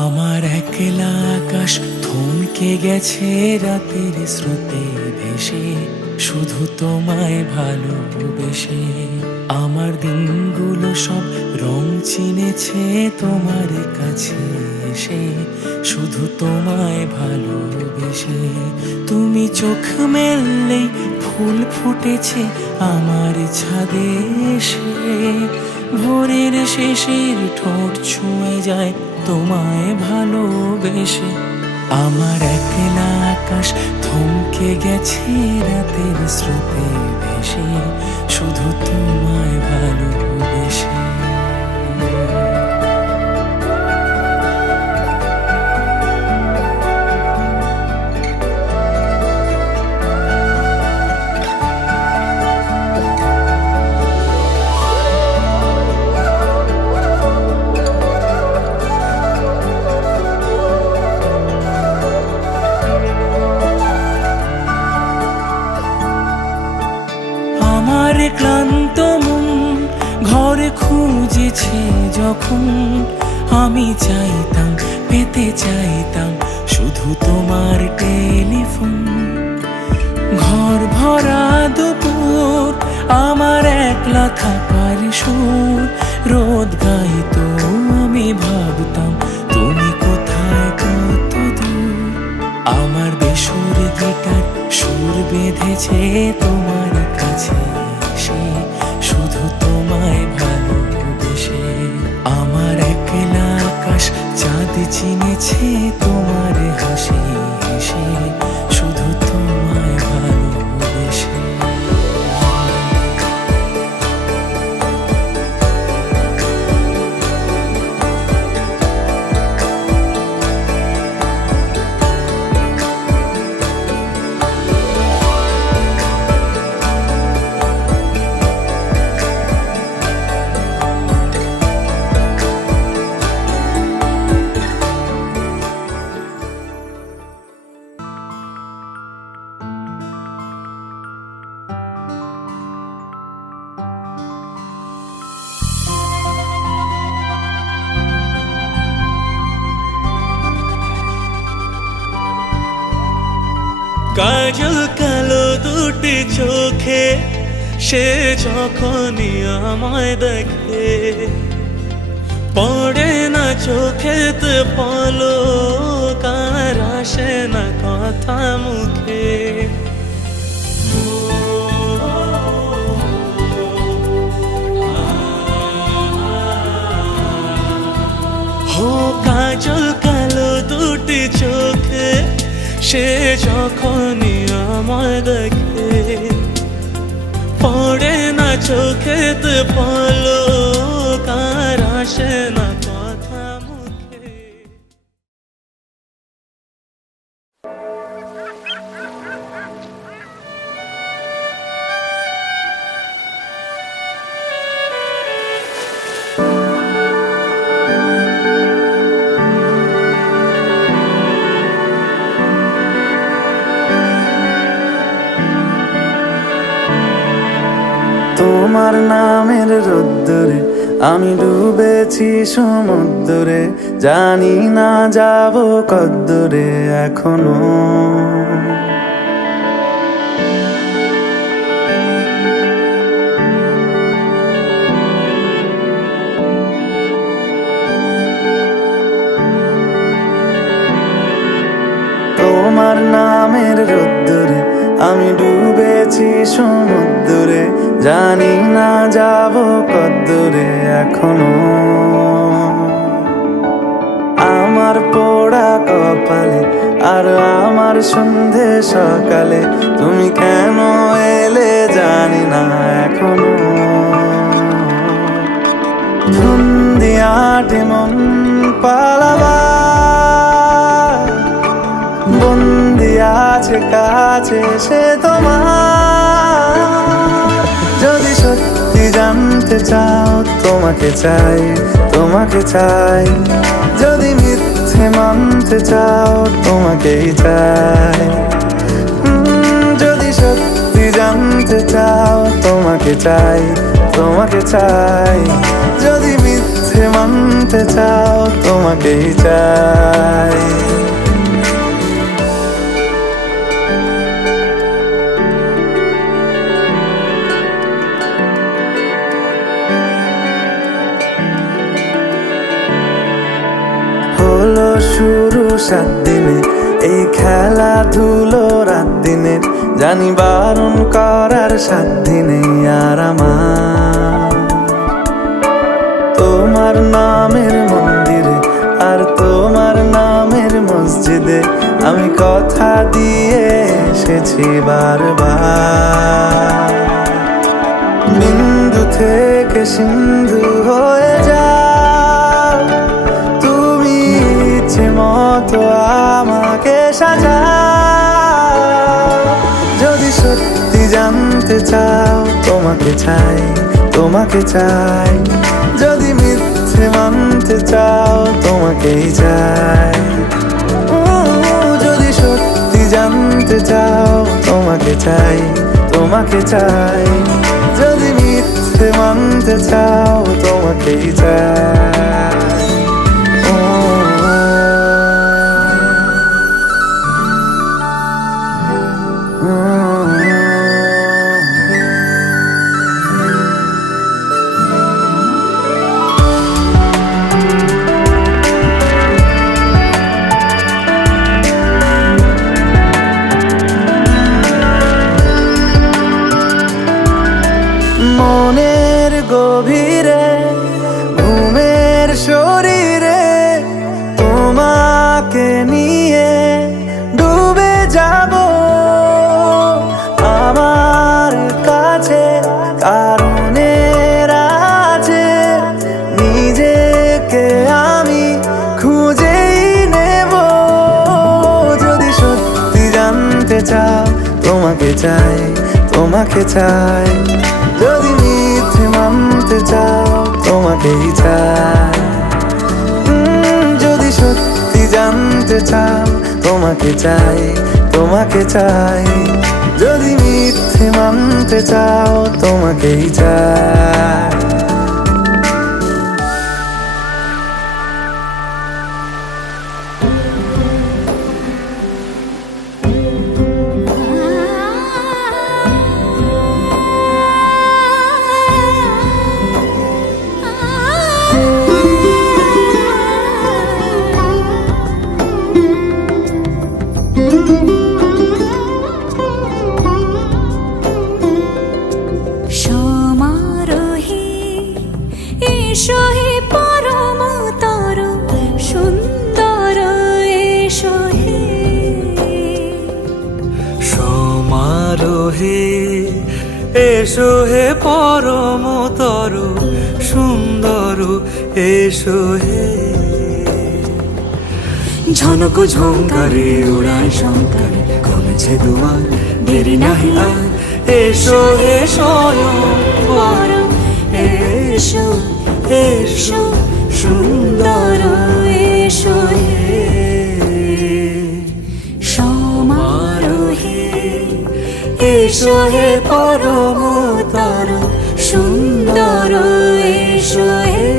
আমার একলা আকাশ থমকে গেছে রাতের স্রোতে ভেসে, শুধু তোমায় ভালোবেসে। আমার দিনগুলো সব রং চিনেছে তোমার কাছে এসে, শুধু তোমায় ভালোবেসে। তুমি চোখ মেললেই ফুল ফুটেছে আমার ছাদে এসে, ভোরের শেষের ঠোঁট ছুঁয়ে যায় তোমায় ভালোবেসে। আমার একলা আকাশ থমকে গেছে রাতের স্রোতে ভেসে, শুধু তোমায় ভালোবেসে। আমার ক্লান্ত মন ঘরে খুঁজেছে যখন, আমি চাইতাম পেতে চাইতাম শুধু তোমার টেলিফোন। ঘর ভরা দুপুর আমার একলা থাকার সুর রোদ গাইতো, আমি ভাবতাম তুমি কোথায় কত দূর। আমার বেসুর গিটার সুর বেঁধেছে তোমার কাছে এসে, শুধু তোমায় ভালোবেসে। আমার একলা আকাশ চাঁদ চিনেছে তোমার হাসি হেসে, শুধু তোমায় ভালোবেসে। কাজল কালো দুটি চোখে সে যখনই আমায় দেখে, পড়ে না চোখেতে পলক আর আসে না কথা মুখে। হো কাজল কালো দুটি চোখে সে যখনই আমায় দেখে, পড়ে না চোখেতে পলক আর আসে না কথা মুখে। তোমার নামের রোদ্দুরে আমি ডুবেছি সমুদ্রে, জানি না যাব কদ্দুরে এখনো। তোমার নামের রোদ্দুরে আমি ডুবেছি সমুদ্রে, জানি না যাব কদ্দুরে এখনো। আমার পোড়া কপালে আর আমার সন্ধে সকালে তুমি কেন এলে জানি না এখনো। ধুন দিয়াটে মন পালাবা বন্দি আছে কাছে সে তোমার। যদি সত্যি জানতে চাও তোমাকে চাই, তোমাকে চাই। যদি মিথ্যে মানতে চাও তোমাকেই চাই। যদি সত্যি জানতে চাও তোমাকে চাই, তোমাকে চাই। যদি মিথ্যে মানতে জানতে চাও তোমাকেই চাই। হলো শুরু 7 দিনে এই খেলাধুলো রাত দিনের, জানি বারণ করার সাধ্য নেই আর আমার। তোমার নামের মন্দিরে আর তোমার নামের মসজিদে আমি কথা দিয়ে এসেছি বারবার। বিন্দু থেকে সিন্ধু হয়ে যাও তুমি, ইচ্ছে মতো আমাকে সাজাও। যদি সত্যি জানতে চাও তোমাকে চাই, তোমাকে চাই। যদি মিথ্যে মানতে চাও তোমাকেই চাই। যদি সত্যি জানতে চাও তোমাকে চাই, তোমাকে চাই। যদি মিথ্যে মানতে চাও তোমাকেই চাই। মনের গভীরে ঘুমের শরীরে তোমাকে নিয়ে ডুবে যাব আমার কাছে। কারণের আছে নিজেকে আমি খুঁজেই নেব। যদি সত্যি জানতে চাও তোমাকে চাই, তোমাকে চাই। যদি মিথ্যে মানতে চাও তোমাকেই চাই। যদি সত্যি জানতে চাও তোমাকে চাই, তোমাকে চাই। যদি মিথ্যে মানতে চাও তোমাকেই চাই। সমারোহে এসো হে পরমতর সুন্দর এসো হে। সমারোহে এসো হে পরমতর সুন্দর এসো হে। ঝনক ঝঙ্কারে উড়ায় শঙ্কার কমেছে দুয়ার, দেরি নাহি আর। এসো হে স্বয়ং বর, এসো এসো সুন্দর এসো হে। সমারোহে এসো হে পরমতর সুন্দর এসো হে।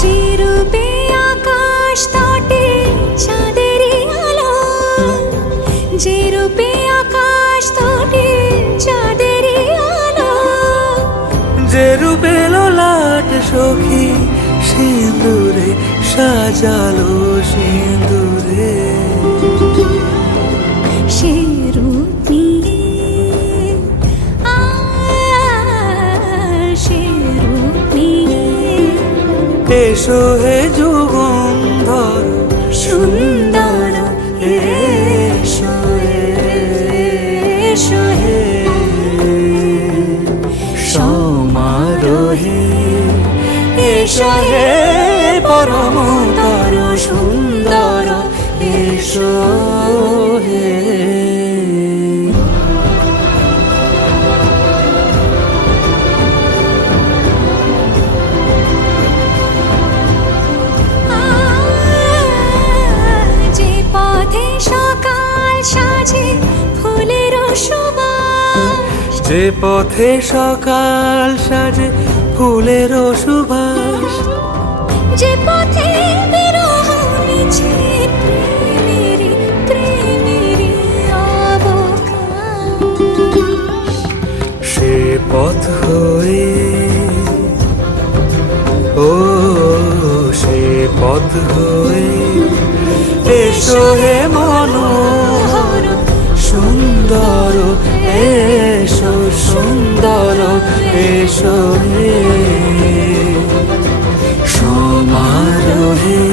যে রূপে আকাশ তটে চাঁদেরই আলো, যে রূপে আকাশ তটে চাঁদেরই আলো। যে রূপে ললাট সখী সিঁদুরে সাজালো সিঁদুরে। সে রূপ নিয়ে সে রূপ নিয়ে এসো হে যুগন্ধর সুন্দর এসো এসো হে। সমারোহে এসো হে পরমতর সুন্দর এসো হে। যে পথে সকাল সাজে ফুলের সুবাস, যে পথে বিরহ মিছে প্রেমেরই প্রেমেরই অবকাশ, সে পথ হয়ে ও সে পথ হয়ে এসো হে মনোহর সুন্দর, এসো সুন্দর, এসো হে সমারোহে,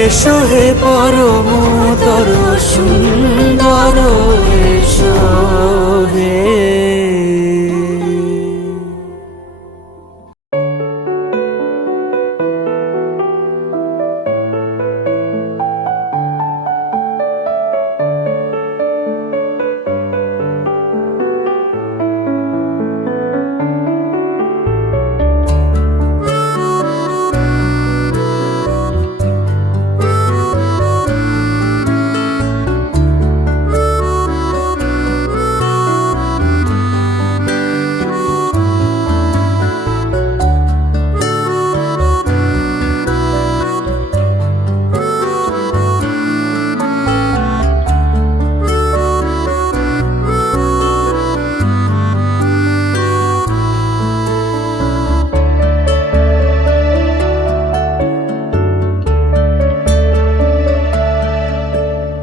এসো হে পরমতর সুন্দর, এসো হে।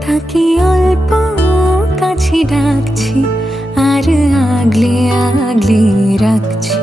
তাকে অল্প কাছে ডাকছি আর আগলে আগলে রাখছি।